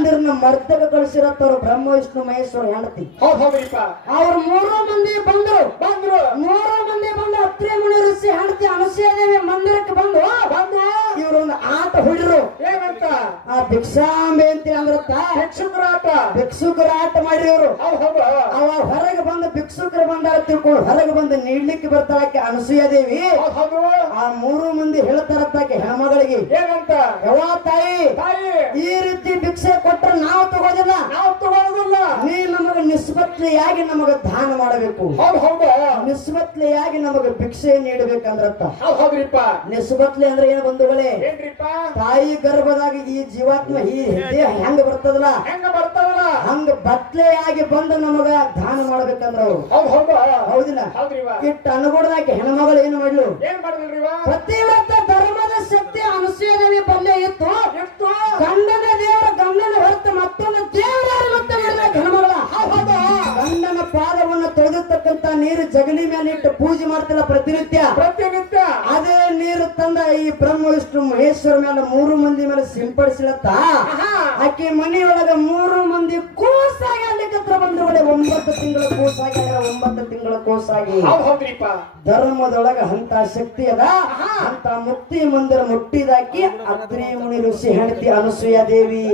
ಮಂದಿರನ ಮರ್ತಕ ಕಳಿಸಿರತ್ತವ್ರು ಬ್ರಹ್ಮ ವಿಷ್ಣು ಮಹೇಶ್ವರ ಹೆಂಡತಿ. ಅವ್ರು 3 ಮಂದಿ ಬಂದ್ರು. 3 ಮಂದಿ ಬಂದು ಅತ್ರಿ ಮುನಿ ಋಷಿ ಹೆಂಡತಿ ಅನುಸೂಯದೇವಿ ಮಂದಿರಕ್ಕೆ ಬಂದು ಇವ್ರೊಂದು ಆಟ ಹೊಡಿರು. ಏನಂತ? ಆ ಭಿಕ್ಷಾಂಬೆ ಅಂತ ಅಂದ್ರತ್ತ ಭಿಕ್ಷುಕರ ಆಟ ಮಾಡಿ ಇವರು. ಅವ ಹೊರಗೆ ಬಂದು ಭಿಕ್ಷುಕರು ಬಂದಾರ ತಿಳ್ಕೊಂಡು ಹೊರಗೆ ಬಂದು ನೀಡ್ಲಿಕ್ಕೆ ಬರ್ತಾಳಕ್ಕೆ ಅನುಸೂಯದೇವಿ. ಆ 3 ಮಂದಿ ಹೇಳ್ತಾರತ್ತಾಕೆ ಹೆಣ್ಮಗಳಿಗೆ ಏನಂತ? ಯವ್ವ ತಾಯಿ, ಈ ರೀತಿ ಭಿಕ್ಷೆ ಕೊಟ್ಟರೆ ನಾವು ತಗೋದಿಲ್ಲ, ನೀ ನಮಗೆ ನಿಸ್ಬತ್ಲೆಯಾಗಿ ನಮಗ ದಾನ ಮಾಡಬೇಕು, ನಿಸ್ಬತ್ಲೆಯಾಗಿ ನಮಗೆ ಭಿಕ್ಷೆ ನೀಡಬೇಕಂದ್ರತ್ತ. ನಿಸ್ಬತ್ಲೆ ಅಂದ್ರೆ ಏನು ಬಂಧುಗಳೇ? ತಾಯಿ ಗರ್ಭದಾಗ ಈ ಜೀವಾತ್ಮ ಈ ದೇಹ ಹೆಂಗ ಬರ್ತದಲ್ಲ ಹಂಗ ಬತ್ಲೆಯಾಗಿ ಬಂದು ನಮಗ ದಾನ ಮಾಡ್ಬೇಕಂದ್ರ ಅವ್ರು. ಹೌದಿಲ್ಲ? ಇಟ್ಟು ಅನುಗುಣದಾಗಿ ಹೆಣ್ಮಗಳು ಏನು ಮಾಡ್ಲು? ಪ್ರತಿವತ್ತ ಧರ್ಮದ ಶಕ್ತಿ ಅನುಸೂಯದೇವಿ ಬಲ್ಲೆ ಇತ್ತು. ಗಂಡನ ದೇವರ ಗಂಡನ ಹೊರತು ಮತ್ತೊಂದು ದೇವರ ಮತ್ತೆ ಹೆಣ್ಮಗಳ ಗಂಡನ ಪಾದವನ್ನು ತೊಳೆದಿರ್ತಕ್ಕಂತ ನೀರು ಜಗಲಿ ಮೇಲೆ ಇಟ್ಟು ಪೂಜೆ ಮಾಡ್ತಿಲ್ಲ ಪ್ರತಿನಿತ್ಯ. ಅದೇ ನೀರು ತಂದ ಈ ಬ್ರಹ್ಮ ವಿಷ್ಣು ಮಹೇಶ್ವರ ಮೇಲೆ 3 ಮಂದಿ ಮೇಲೆ ಸಿಂಪಡಿಸಿಲತ್ತ. ಆಕೆ ಮನೆಯೊಳಗ 3 ಮಂದಿ ಕೂಸಾಗಿ ಅಲ್ಲಿಕತ್ರ ಬಂಧುಗಳೇ 9 ತಿಂಗಳ ಕೂಸಾಗಿ 9 ತಿಂಗಳ ಕೂಸಾಗಿ ಧರ್ಮದೊಳಗ ಅಂತ ಶಕ್ತಿ ಅದ. ಅಂತ ಮುಕ್ತಿ ಮಂದಿರ ಮುಟ್ಟಿದಾಕಿ ಅತ್ರಿ ಮುನಿ ಋಷಿ ಹೆಂಡತಿ ಅನುಸೂಯ ದೇವಿ.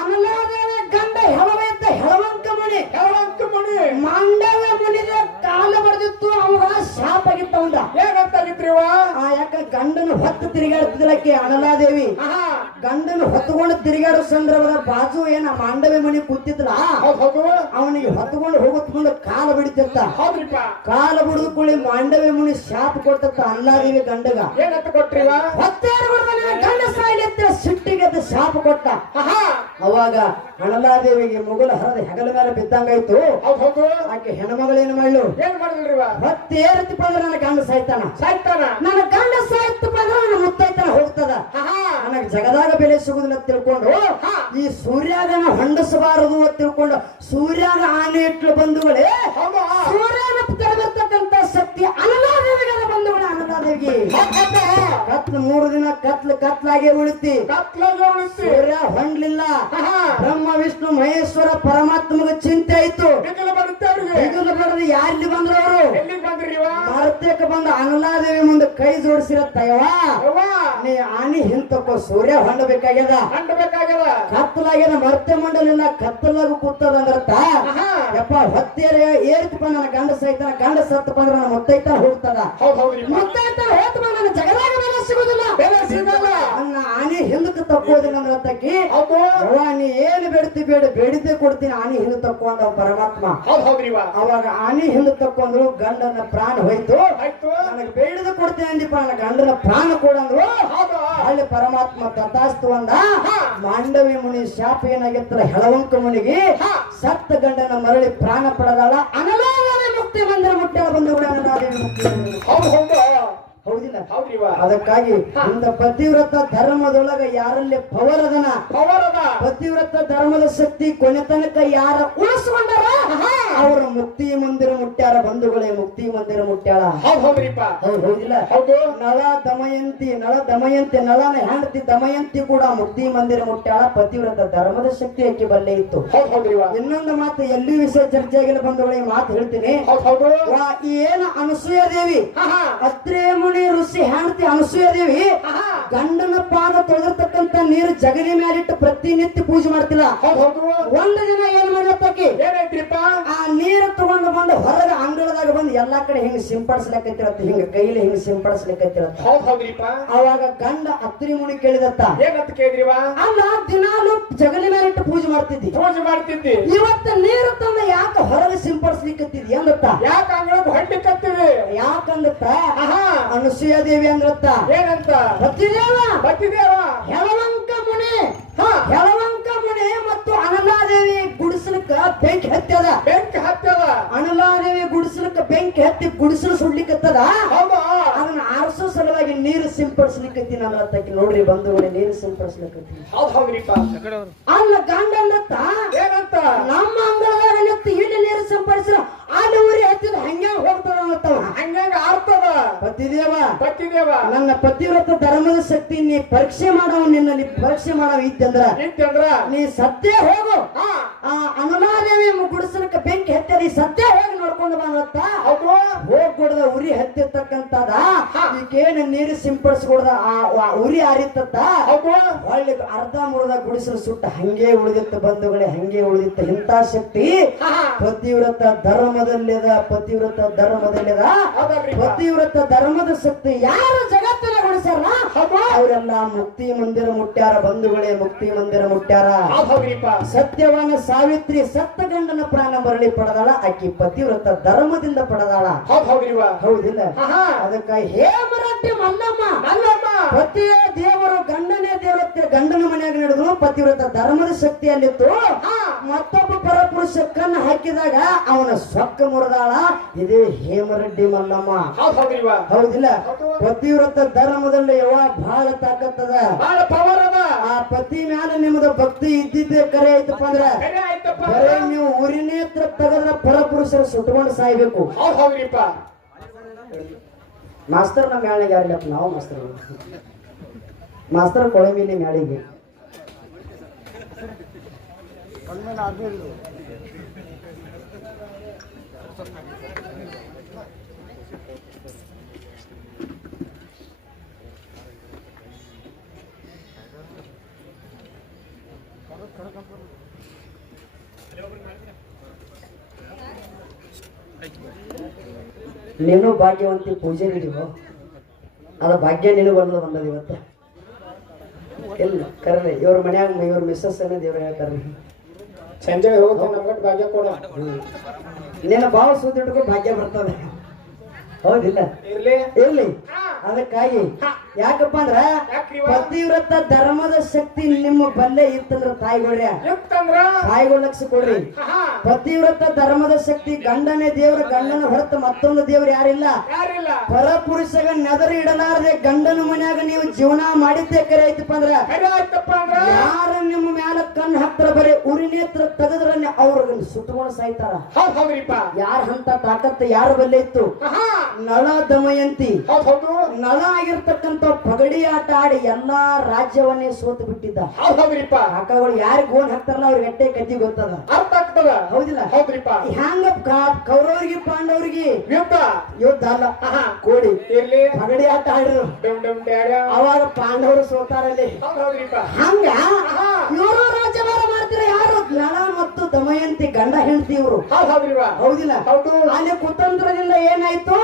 ಅನಲಾದೇವಿ ಗಂಡ ಹೆಳವೈತ ಹೆಳವಂಕ ಮುನಿ ಮಾಂಡವ್ಯ ಮುನಿದ ಕಾಲ ಬರೆದಿತ್ತು. ಅವಾಗ ಶಾಪ ಆಗಿತ್ತ. ಯಾಕ ಗಂಡನ ಹೊತ್ತು ತಿರುಗಾಡ್ತಿದ್ಲಕ್ಕೆ ಅನಲಾದೇವಿ. ಗಂಡನ ಹೊತ್ತುಕೊಂಡು ತಿರುಗಾಡೋ ಸಂದರ್ಭದ ಬಾಜು ಏನ ಮಾಂಡವ್ಯ ಮನಿ ಕೂತಿದ್ಲ. ಅವನಿಗೆ ಹೊತ್ಕೊಂಡು ಹೋಗುತ್ತ ಮುಂದೆ ಕಾಲ ಬಿಡಿತತ್ತ. ಕಾಲ ಬಿಡಿದ ಕೂಡಿ ಮಾಂಡವ್ಯ ಮುನಿ ಶಾಪ ಕೊಟ್ಟತ್ತ ಅನಲಾದೇವಿ ಗಂಡಗ. ಗಂಡ ಸಾಯ್ಲಿತ್ತ ಸಿಟ್ಟಿಗೆ ಶಾಪ ಕೊಟ್ಟ. ಅವಾಗ ಅನಲಾದೇವಿಗೆ ಮುಗುಲ ಹರದ ಹೆಗಲ ಮೇಲೆ ಬಿದ್ದಂಗಾಯ್ತು. ಆಕೆ ಹೆಣ್ಮಗಳೇನು ಮಾಡ್ಲು? ಹೊತ್ತೇರತಿಪ್ಪ ಅಂದ್ರೆ ನನ್ನ ಗಂಡ ಸಾಯ್ತಾನ, ನನ್ನ ಗಂಡ ಸಾಯ್ತಪ್ಪ ಅಂದ್ರೆ ನನ್ನ ಮುತ್ತೈತನ ಹೋಗ್ತದ. ನನಗೆ ಜಗದಾಗ ಬೆಲೆ ಸಿಗುದಿಲ್ಲ ತಿಳ್ಕೊಂಡು ಈ ಸೂರ್ಯಾಗನ ಹೊಂಡಸಬಾರದು ಅಂತ ತಿಳ್ಕೊಂಡು ಸೂರ್ಯಾಗ ಆನೆ ಇಟ್ಲು ಬಂಧುಗಳೇ. ಸೂರ್ಯನ ತಡೆದಿರ್ತಕ್ಕಂತ ಶಕ್ತಿ ಅನಲಾದೇವಿಗೆ ಬಂಧುಗಳೇ. ಅನಲಾದೇವಿಗೆ ಕತ್ಲು 3 ದಿನ ಕತ್ಲಾಗೆ ಉಳಿತಿ. ಸೂರ್ಯ ಹೊಂಡ್ಲಿಲ್ಲ. ಬ್ರಹ್ಮ ವಿಷ್ಣು ಮಹೇಶ್ವರ ಪರಮಾತ್ಮಗ ಚಿಂತೆ ಆಯ್ತು. ಬಡದು ಯಾರಲ್ಲಿ ಬಂದ್ರು ಅವರು? ಭಾರತಕ್ಕೆ ಬಂದು ಅನಲಾದೇವಿ ಮುಂದೆ ಕೈ ಜೋಡಿಸಿರತ್ತಯ್ಯವ, ನೀ ಆನಿ ಹಿಂತಕ್ಕೋ ಸೂರ್ಯ ಹೊಂಡಬೇಕಾಗ್ಯದ, ಕತ್ತಲಾಗ್ಯದ ಮರ್ತೆ ಮಂಡಲಿಲ್ಲ ಕತ್ತಲಾಗ ಕೂತದ ಅಂದ್ರತ್ತ. ಯಪ್ಪ ಹೊತ್ತೇರ ಏರ್ತಪ್ಪ ನನ್ನ ಗಂಡ ಸೈತಾನ, ಗಂಡ ಸತ್ತಪ್ಪ ಅಂದ್ರೆ ನನ್ನ ಮುತ್ತೈತಾನ ಹೋಗ್ತದ, ಮುತ್ತೈತಾನ ಹೋಗ್ತಪ್ಪ ನನ್ನ ಜಗದಾಗ ಬೆಲೆ ಸಿಗುದಿಲ್ಲ, ನನ್ನ ಆನಿ ಹಿಂದಕ್ಕೆ ತಕ್ಕೋದಿಲ್ಲ ಅಂದ್ರತ್ತಕ್ಕಿ. ನೀ ಏನು ಬೇಡ್ತಿ ಬೇಡಿದ್ದೆ ಕೊಡ್ತೀನಿ, ಆನಿ ಹಿಂದೆ ತಕ್ಕೋ ಅಂದ ಪರಮಾತ್ಮ. ಅವಾಗ ಆನಿ ಹಿಂದೆ ತಕ್ಕೊಂಡ್ರು ಗಂಡನ ಪ್ರಾಣ ಹೋಯ್ತು. ನನಗೆ ಬೇಡಿದ ಕೊಡ್ತೀನಿ ಅಂದಿಪ್ಪ, ನನ್ನ ಗಂಡನ ಪ್ರಾಣ ಕೊಡಂದ್ರು. ಅಲ್ಲಿ ಪರಮಾತ್ಮ ತಥಾಸ್ತು ಅಂದ. ಮಾಂಡವ್ಯ ಮುನಿ ಶಾಪ ಏನಾಗಿತ್ತಲ್ಲ ಹೆಳವಂಕ ಮುನಿಗೆ ಸತ್ತ ಗಂಡನ ಮರಳಿ ಪ್ರಾಣ ಪಡೆದಾಳ. ಅನಲಾದೇವಿ ಮುಕ್ತಿ ಮಂದಿರ ಮುಟ್ಟ್ಯಾಳ ಬಂದವಳು ಅನಲಾದೇವಿ ಮುಕ್ತಿ. ಹೌದಿಲ್ಲ? ಅದಕ್ಕಾಗಿ ಇಂದ ಪತಿವ್ರತ ಧರ್ಮದೊಳಗ ಯಾರಲ್ಲಿ ಪವರ್ ಅದನ, ಪತಿವ್ರತ ಧರ್ಮದ ಶಕ್ತಿ ಕೊನೆ ತನಕ ಯಾರ ಉಳಿಸ್ಕೊಂಡಾರ ಅವ್ರ ಮುಕ್ತಿ ಮಂದಿರ ಮುಟ್ಟ್ಯಾರ ಬಂಧುಗಳೇ. ಮುಕ್ತಿ ಮಂದಿರ ಮುಟ್ಟ್ಯಾಳ. ಹೌದಿಲ್ಲ? ನಳ ದಮಯಂತಿ ನಳನ ಹೆಂಡತಿ ದಮಯಂತಿ ಕೂಡ ಮುಕ್ತಿ ಮಂದಿರ ಮುಟ್ಟ್ಯಾಳ. ಪತಿವ್ರತ ಧರ್ಮದ ಶಕ್ತಿ ಆಕೆ ಬಲ್ಲೆ ಇತ್ತು. ಇನ್ನೊಂದು ಮಾತು ಎಲ್ಲಿ ವಿಷಯ ಚರ್ಚೆ ಆಗಿಲ್ಲ ಬಂಧುಗಳೇ, ಮಾತು ಹೇಳ್ತೀನಿ. ಏನ ಅನಸೂಯ ದೇವಿ ಅತ್ರಿ ಮುನಿ ಋಷಿ ಹೆಂಡತಿ ಅನಸೂಯ ದೇವಿ ಗಂಡನ ಪಾದ ತೊಳೆದಿರ್ತಕ್ಕಂತ ನೀರು ಜಗಲಿ ಮೇಲಿಟ್ಟು ಪ್ರತಿನಿತ್ಯ ಪೂಜೆ ಮಾಡ್ತಿಲ್ಲ. ಒಂದು ದಿನ ಏನ್ ಮಾಡ್ಲತ್ತಾಕಿ, ಆ ನೀರು ತಗೊಂಡು ಬಂದು ಹೊರಗೆ ಅಂಗಳದಾಗ ಬಂದು ಎಲ್ಲಾ ಕಡೆ ಹಿಂಗ ಸಿಂಪಡಿಸ್ಲಿಕ್ಕತ್ತಿರತ್ತ, ಹಿಂಗ ಕೈಲಿ ಹಿಂಗ ಸಿಂಪಡಿಸ್ಲಿಕ್ಕತ್ತಿರತ್ತ. ಅವಾಗ ಗಂಡ ಅತ್ರಿ ಮುನಿ ಕೇಳಿದತ್ತ, ಅಲ್ಲ ದಿನಾಲು ಜಗಲಿ ಮೇಲಿಟ್ಟು ಪೂಜೆ ಮಾಡ್ತಿದ್ದಿ, ಇವತ್ತ ನೀರು ತಂದ ಯಾಕ ಹೊರಗೆ ಸಿಂಪಡಿಸ್ಲಿಕ್ಕತ್ತಿದ್ದಿ ಅಂದತ್ತ. ಯಾಕಂದತ್ತ ಅನಸೂಯ ದೇವಿ ಅಂದ್ರತ್ತ. ಏನಂತ? ಪತಿದೇವ ಹೆಳವಂಕ ಮುನಿ ಮತ್ತು ಅನಲಾದೇವಿ ಗುಡಿಸಲಕ್ಕ ಬೆಂಕಿ ಹತ್ಯದ. ಅನಲಾದೇವಿ ಗುಡಿಸಲಕ್ಕ ಬೆಂಕಿ ಹತ್ತಿ ಗುಡಿಸಲು ಸುಡ್ಲಿಕ್ಕತ್ತದ. ಅದನ್ನ ಆರಿಸೋ ಸಲುವಾಗಿ ನೀರು ಸಿಂಪಡಿಸ್ಲಿಕ್ಕತ್ತೀನಿ ಅಂದ್ರತ್ತ. ನೋಡ್ರಿ ಬಂಧುಗಳೇ, ನೀರು ಸಿಂಪಡಿಸ್ಲಿಕ್ಕತ್ತೀನಿ. ಅಲ್ಲ ಗಂಡ ಅಂದತ್ತ, ಏನಂತ? ನಮ್ಮ ಅಂಗಳದಾಗ ನಿಂತು ಇಲ್ಲಿ ನೀರು ಸಿಂಪಡಿಸಿರ ಅಲ್ಲಿ ಊರಿ ಹತ್ತಿದ ಹಂಗ ಹೋಗ್ತದ ಅನ್ನತ್ತವ, ಹಂಗ ಆರ್ತದ. ಪತಿದೇವ ನನ್ನ ಪತಿವ್ರತ ಧರ್ಮದ ಶಕ್ತಿ ನೀ ಪರೀಕ್ಷೆ ಮಾಡವ ನೀ ಪರೀಕ್ಷೆ ಮಾಡವ ಇತ್ತಂದ್ರ ನೀ ಸತ್ಯ ಹೋಗು ಆ ಅನುಲಾದೇವಿ ಗುಡಿಸಲಕ್ಕೆ ಬೆಂಕಿ ಹತ್ತದ ಈ ಸತ್ಯ ಹೋಗಿ ನೋಡ್ಕೊಂಡು ಬಂದತ್ತ ಹೋಗ್ಕೊಡ್ದ ಉರಿ ಹತ್ತಿರ್ತಕ್ಕಂತದ ಈಗೇನು ನೀರು ಸಿಂಪಡಿಸ್ಕೊಡ್ದ ಆ ಉರಿ ಆರಿತ್ತ ಒಳ್ಳೆ ಅರ್ಧ ಮುರ್ದ ಗುಡಿಸಲು ಸುಟ್ಟ ಹಂಗೆ ಉಳಿದಿತ್ತ ಬಂಧುಗಳೇ, ಹಂಗೆ ಉಳಿದಿತ್ತ. ಇಂಥ ಶಕ್ತಿ ಪತಿವ್ರತ ಧರ್ಮದಲ್ಲಿದ, ಪತಿವ್ರತ ಧರ್ಮದ ಶಕ್ತಿ ಯಾರು ಜಗತ್ತಿನ ಗುಡಿಸ್ಯಾರ ಅವರೆಲ್ಲ ಮುಕ್ತಿ ಮಂದಿರ ಮುಟ್ಟ್ಯಾರ ಬಂಧುಗಳೇ, ಮುಕ್ತಿ ಮಂದಿರ ಮುಟ್ಟ್ಯಾರ. ಸತ್ಯವಾನ ಸಾವಿತ್ರಿ ಸತ್ತ ಗಂಡನ ಪ್ರಾಣ ಮರಳಿ ಪಡೆದಾಳ, ಆಕಿ ಪತಿವ್ರತ ಧರ್ಮದಿಂದ ಪಡೆದಾಳ. ಹೌದಿಲ್ಲ? ಅದಕ್ಕ ಹೇಮರಡ್ಡಿ ಮಲ್ಲಮ್ಮ ಪತಿಯೇ ದೇವರು ಗಂಡನೇ ದೇವರತ್ತೆ ಗಂಡನ ಮನೆಯಾಗ ನಡೆದ್ರು ಪತಿವ್ರತ ಧರ್ಮದ ಶಕ್ತಿಯಲ್ಲಿತ್ತು. ಮತ್ತೊಬ್ಬ ಪರಪುರುಷ ಕಣ್ಣು ಹಾಕಿದಾಗ ಅವನ ಸೊಕ್ಕ ಮುರಿದಾಳ. ಇದೇ ಹೇಮರೆಡ್ಡಿ ಮಲ್ಲಮ್ಮ. ಹೌದಿಲ್ಲ? ಪತಿವ್ರತ ಧರ್ಮದಲ್ಲಿ ಯಾವ ಬಹಳ ತಾಕತ್ತದ, ಆ ಪತಿ ಮ್ಯಾಲ ನಿಮ್ದ ಭಕ್ತಿ ಇದ್ದಿದ್ದೆ ಕರೆ ಐತಪ್ಪ ಅಂದ್ರ ಬರೇ ನೀವು ಉರಿನೇತ್ರ ತೆಗದ್ರ ಪರಪುರುಷರು ಸುಟ್ಕೊಂಡು ಸಾಯ್ಬೇಕು. ಮಾಸ್ತರ್ ನಮ್ಮ ಮ್ಯಾಳಿಗೆ ಯಾರಿಲ್ಲಪ್ಪ, ನಾವು ಮಾಸ್ತರ್ ಕೊಳಮೀನಿ ಮ್ಯಾಳಿಗೆ. ನೀನು ಭಾಗ್ಯವಂತಿ ಪೂಜೆ ನೀಡಿವು, ಅದ ಭಾಗ್ಯ ನೀನು ಬಂದದ ಇವತ್ತ. ಇಲ್ಲ ಕರ್ರಿ ಇವ್ರ ಮನ್ಯಾಗ ಇವ್ರ ಮಿಸ್ಸಸ್ ಅನ್ನ ದೇವ್ರ ಹೇಳ್ತಾರ್ರಿ ಸಂಜೆ ಹೋಗ್ತಾನೆ ಭಾಗ್ಯ ಕೊಡ. ನೀನು ಭಾವ ಸೂದ್ ಹಿಡ್ಕೊ ಭಾಗ್ಯ ಬರ್ತದೆ. ಹೌದಿಲ್ಲ? ಇರ್ಲಿ. ಅದಕ್ಕಾಗಿ ಯಾಕಪ್ಪ ಅಂದ್ರ ಪತಿವ್ರತ ಧರ್ಮದ ಶಕ್ತಿ ನಿಮ್ಮ ಬಲ್ಲೆ ಇತ್ತಂದ್ರ ತಾಯಿಗೊಳ್ರಿ, ಲಕ್ಷ ಕೊಡ್ರಿ. ಪತಿವ್ರತ ಧರ್ಮದ ಶಕ್ತಿ ಗಂಡನೇ ದೇವ್ರ, ಗಂಡನ ಹೊರತು ಮತ್ತೊಂದು ದೇವ್ರ ಯಾರಿಲ್ಲ. ಪರಪುರುಷಗ ನೆದರಿ ಇಡಲಾರದೆ ಗಂಡನ ಮನ್ಯಾಗ ನೀವು ಜೀವನ ಮಾಡಿದ್ದೆ ಕರೆ ಐತಪ್ಪ ಅಂದ್ರ ಯಾರ ನಿಮ್ಮ ಮ್ಯಾಲ ಕಣ್ಣು ಹಾಕ್ತಾರ ಬರೀ ಉರಿ ನೇತ್ರ ತೆಗದ್ರ ಅವ್ರ ಸುಟ್ಕೊಂಡು ಸಾಯ್ತಾರ. ಯಾರ ಅಂತ ತಾಕತ್ ಯಾರ ಬಲ್ಲೆ ಇತ್ತು? ನಳ ದಮಯಂತಿ. ನಳ ಆಗಿರ್ತಕ್ಕಂಥ ಪಗಡಿ ಆಟ ಆಡಿ ಎಲ್ಲಾ ರಾಜ್ಯವನ್ನೇ ಸೋತು ಬಿಟ್ಟಿದ್ದ. ಕಾಕಗಳು ಯಾರಿಗೆ ಗೋನ್ ಹಾಕ್ತಾರಲ್ಲ ಅವ್ರಿಗೆ ಎಟ್ಟೆ ಕದ್ದಿ ಗೊತ್ತದ, ಹೌದಿಲ್ಲ? ಹ್ಯಾಂಗ ಕೌರವರಿಗೆ ಪಾಂಡವರಿಗೆ ಯುದ್ಧ ಅಲ್ಲ, ಕೋಡಿ ಪಗಡಿ ಆಟ ಆಡಿದ್ರು, ಅವಾಗ ಪಾಂಡವರು ಸೋತಾರಲ್ಲಿ. ಹಂಗ ಇವರು ರಾಜ್ಯಭಾರ ಮಾಡ್ತಿರ ಯಾರು? ನಳ ಮತ್ತು ದಮಯಂತಿ ಗಂಡ ಹೆಂಡತಿ ಇವರು. ಹೌದಿಲ್ಲ? ಅಲ್ಲಿ ಕುತಂತ್ರದಿಂದ ಏನಾಯ್ತು?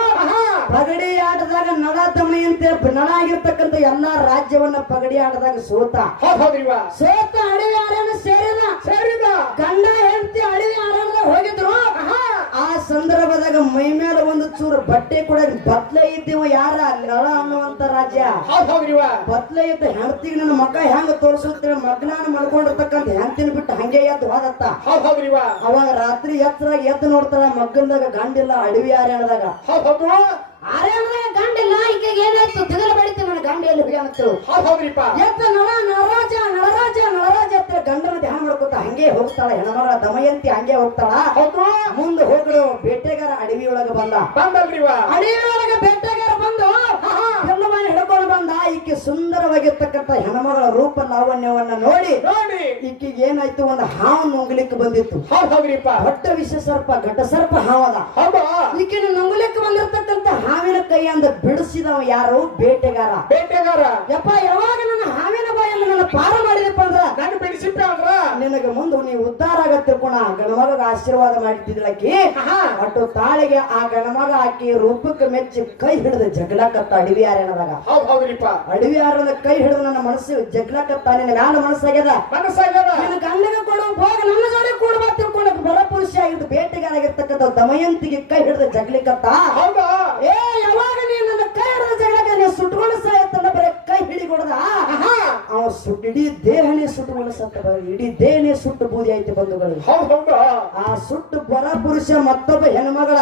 ಪಗಡಿ ಆಟದಾಗ ನಳ ದಮಯಂತಿ ನಳ ಆಗಿರ್ತಕ್ಕಂಥ ಎಲ್ಲಾ ರಾಜ್ಯವನ್ನ ಪಗಡಿ ಆಟದಾಗ ಸೋತ ಅಡವಿ ಆರಣ ಸೇರಿದ ಗಂಡ ಹೆಂಡತಿ ಅಡವಿ ಆರಣದಾಗ ಹೋಗಿದ್ರು. ಆ ಸಂದರ್ಭದಾಗ ಮೈ ಮೇಲೆ ಒಂದು ಚೂರು ಬಟ್ಟೆ ಕೂಡ ಬತ್ಲೆ ಇದ್ದೀವ ಯಾರ ನಳ ಅನ್ನುವಂತ ರಾಜ್ಯ. ಬತ್ಲೆ ಇದ್ದ ಹೆಂಡತಿಗೆ ನನ್ನ ಮಕ್ಕ ಹೆಂಗ ತೋರಿಸುತ್ತೇವೆ ಮಗ್ನಾನ ಮಾಡ್ಕೊಂಡಿರ್ತಕ್ಕಂಥ ಹೆಂಡತಿನ ಬಿಟ್ಟು ಹಂಗೆ ಎದ್ದು ಹೋದತ್ತ. ಅವಾಗ ರಾತ್ರಿ ಎದ್ದು ನೋಡ್ತಾಳ ಮಗ್ಗಲ್ದಾಗ ಗಂಡಿಲ್ಲ ಅಡವಿ ಆರಣದಾಗ. ಆರ್ಯಾನದಾಗ ಗಂಡಿಲ್ಲ, ಈಗ ಏನಾಯ್ತು ತಿಗಲು ಬಡಿತು ನನ್ನ ಗಂಡಿಯಲ್ಲಿ ಹೋಗ್ಯಾನತ್ತು. ಎತ್ತ ನಳರಾಜ ಹತ್ರ ಗಂಡನ ಧ್ಯಾನ ಮಾಡ್ಕೊತ ಹಂಗೆ ಹೋಗ್ತಾಳ ಹೆಣ್ಮಗಳ ದಮಯಂತಿ. ಹಂಗೆ ಹೋಗ್ತಾಳ. ಮುಂದೆ ಹೋಗಲು ಬೇಟೆಗಾರ ಅಡವಿ ಒಳಗ ಅಡವಿ ಒಳಗ ಬೇಟೆಗಾರ ಬಂದು ಎಲ್ಲವನ್ನ ಹಿಡ್ಕೊಂಡು ಬಂದ. ಈಕೆ ಸುಂದರವಾಗಿರ್ತಕ್ಕಂಥ ಹೆಣ್ಮಗಳ ರೂಪ ಲಾವಣ್ಯವನ್ನ ನೋಡಿ ಈಕೆಗೆ ಏನಾಯ್ತು? ಒಂದು ಹಾವು ನುಂಗ್ಲಿಕ್ಕೆ ಬಂದಿತ್ತು. ದೊಡ್ಡ ವಿಷ ಸರ್ಪ, ಘಟ ಸರ್ಪ ಹಾವದ. ಈಕೆ ನುಂಗ್ಲಿಕ್ಕೆ ಬಂದಿರ್ತಕ್ಕಂಥ ಹಾವಿನ ಕೈಯಿಂದ ಬಿಡಿಸಿದವ ಯಾರು? ಬೇಟೆಗಾರ. ಯಪ್ಪ ಯಾವಾಗ ನನ್ನ ಹಾವಿನ ಬಾಯನ್ನು ನನ್ನ ಪಾರ ಮಾಡಿದಪ್ಪ ಅಂದ್ರ ನಾನು ಬಿಡಿಸಿಪ್ಪ ಅಂದ್ರ ನಿನಗೆ ಮುಂದೆ ನೀವು ಉದ್ಧಾರ ಆಗತ್ತಿರ್ಕೋಣ. ಗಣಮಗ ಆಶೀರ್ವಾದ ಮಾಡಿದ್ದಿದ್ಲಕ್ಕಿ ಅಟ್ಟು ತಾಳಿಗೆ ಆ ಗಣಮಗ ಆಕಿ ರೂಪಕ್ಕೆ ಮೆಚ್ಚಿ ಕೈ ಹಿಡಿದ ಜಗ್ಲಾಕತ್ತ ಅಡವಿ ಆರಣದಾಗ. ಅಡವಿ ಆರಣದ ಕೈ ಹಿಡಿದು ನನ್ನ ಮನಸ್ಸು ಜಗ್ಲಾಕತ್ತ. ನಿನ್ನ ಮ್ಯಾಲ ಮನಸ್ಸಾಗ್ಯದ ನಿನ್ನ ಗಂಡಗೆ ಕೊಡು ಹೋಗ ನನ್ನ ಜೋಡಿ ಕೂಡ ತಿಳ್ಕೊಂಡು ಬರಪುರುಷ ಆಗಿದ್ದು ಬೇಟೆಗಾರ ಆಗಿರ್ತಕ್ಕಂಥ ದಮಯಂತಿಗೆ ಕೈ ಹಿಡಿದ ಜಗ್ಲಿಕತ್ತ. ಏ ಯಾವಾಗ ನೀನು ನನ್ನ ಕೈ ಹಿಡಿದ ಜಗಳಕ್ಕೆ ನೀವು ಸುಟ್ಕೊಂಡು ಸಾಯತ್ತಲ್ಲ ಬರೀ ಕೈ ಹಿಡಿಗೊಡದ ಅವ ಇಡೀ ದೇಹನೇ ಸುಟ್ಟುಕೊಂಡು ಸತ್ತ, ಇಡೀ ದೇಹನೇ ಸುಟ್ಟು ಬೂದಿ ಐತಿ ಬಂಧುಗಳು. ಆ ಸುಟ್ಟು ಬರ ಪುರುಷ ಮತ್ತೊಬ್ಬ ಹೆಣ್ಮಗಳ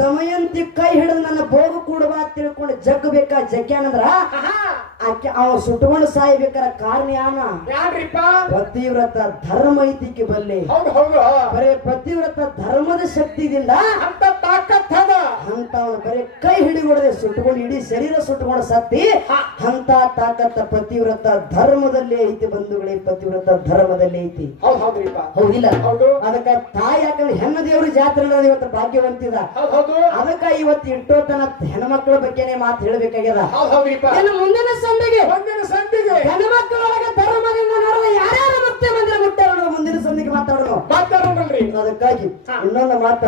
ದಮಯಂತಿ ಕೈ ಹಿಡಿದು ನನ್ನ ಬೋಗು ಕೂಡುವ ತಿಳ್ಕೊಂಡು ಜಗ್ಬೇಕಾ ಜಗ್ಯಾನಂದ್ರ ಆಕೆ ಅವ ಸುಟ್ಟುಕೊಂಡು ಸಾಯ್ಬೇಕಾರ ಕಾರಣ ಯಾನ ಪತಿವ್ರತ ಧರ್ಮ ಐತಿಕೆ ಬಲ್ಲಿ. ಬರೇ ಪತಿವ್ರತ ಧರ್ಮದ ಶಕ್ತಿದಿಂದ ಅಂತ ಅವನು ಬರೀ ಕೈ ಹಿಡಿಗೊಡದೆ ಸುಟ್ಟುಕೊಂಡು ಇಡೀ ಶರೀರ ಸುಟ್ಟುಕೊಂಡು ಸತ್ತಿ ಅಂತ ತಾಕತ್ತ ಪತಿವ್ರತ ಧರ್ಮದಲ್ಲಿ ಐತಿ ಬಂಧುಗಳೇ, ಪತಿವ್ರತ ಧರ್ಮದಲ್ಲಿ ಐತಿ. ಹೌದಿಲ್ಲ? ಅದಕ್ಕ ತಾಯಿ ಯಾಕಂದ್ರೆ ಹೆಣ್ಣು ದೇವ್ರ ಜಾತ್ರೆ ಇವತ್ತು ಭಾಗ್ಯವಂತಿದ. ಅದಕ್ಕ ಇವತ್ತು ಇಟ್ಟೋತನ ಹೆಣ್ಮಕ್ಳ ಬಗ್ಗೆನೆ ಮಾತು ಹೇಳ್ಬೇಕಾಗ್ಯದ. ಇನ್ನು ಮುಂದಿನ ಸಂಧಿಗೆ ಹೆಣ್ಮಕ್ಳೊಳಗ ಧರ್ಮದಿಂದ ನೋಡೋದು ಯಾರ್ಯಾರು ಮತ್ತೆ ಮಂದಿರ ಮುಟ್ಟಾರ ಮುಂದಿನ ಸಂಧಿಗೆ ಮಾತಾಡೋಣ. ಅದಕ್ಕಾಗಿ ಇನ್ನೊಂದು ಮಾತ